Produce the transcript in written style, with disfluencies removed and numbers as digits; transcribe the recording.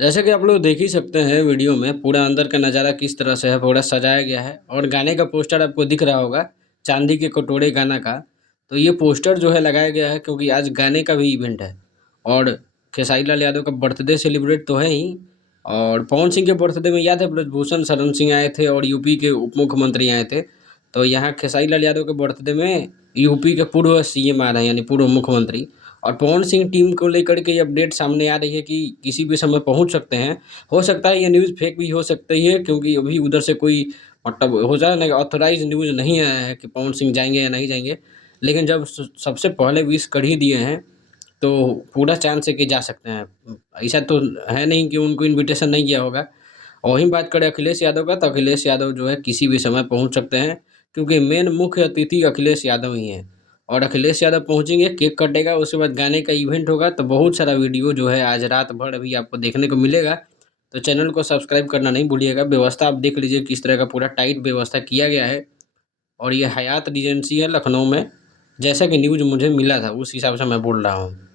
जैसे कि आप लोग देख ही सकते हैं वीडियो में पूरा अंदर का नज़ारा किस तरह से है, पूरा सजाया गया है और गाने का पोस्टर आपको दिख रहा होगा, चांदी के कटोरे गाना का। तो ये पोस्टर जो है लगाया गया है क्योंकि आज गाने का भी इवेंट है और खेसारी लाल यादव का बर्थडे सेलिब्रेट तो है ही और पवन सिंह के बर्थडे में याद है ब्रजभूषण शरण सिंह आए थे और यूपी के उप मुख्यमंत्री आए थे। तो यहाँ खेसारी लाल यादव के बर्थडे में यूपी के पूर्व सीएम आ रहे हैं यानी पूर्व मुख्यमंत्री और पवन सिंह टीम को लेकर के ये अपडेट सामने आ रही है कि किसी भी समय पहुंच सकते हैं। हो सकता है ये न्यूज़ फेक भी हो सकती है क्योंकि अभी उधर से कोई मतलब हो जाए ना ऑथराइज न्यूज़ नहीं आया है कि पवन सिंह जाएंगे या नहीं जाएंगे। लेकिन जब सबसे पहले विश कर ही दिए हैं तो पूरा चांस है कि जा सकते हैं। ऐसा तो है नहीं कि उनको इनविटेशन नहीं किया होगा। और वहीं बात करें अखिलेश यादव का, तो अखिलेश यादव जो है किसी भी समय पहुँच सकते हैं क्योंकि मेन मुख्य अतिथि अखिलेश यादव ही हैं। और अखिलेश यादव पहुँचेंगे, केक कटेगा, उसके बाद गाने का इवेंट होगा, तो बहुत सारा वीडियो जो है आज रात भर अभी आपको देखने को मिलेगा। तो चैनल को सब्सक्राइब करना नहीं भूलिएगा। व्यवस्था आप देख लीजिए किस तरह का पूरा टाइट व्यवस्था किया गया है और ये हयात रिजेंसी है लखनऊ में। जैसा कि न्यूज़ मुझे मिला था उस हिसाब से मैं बोल रहा हूँ।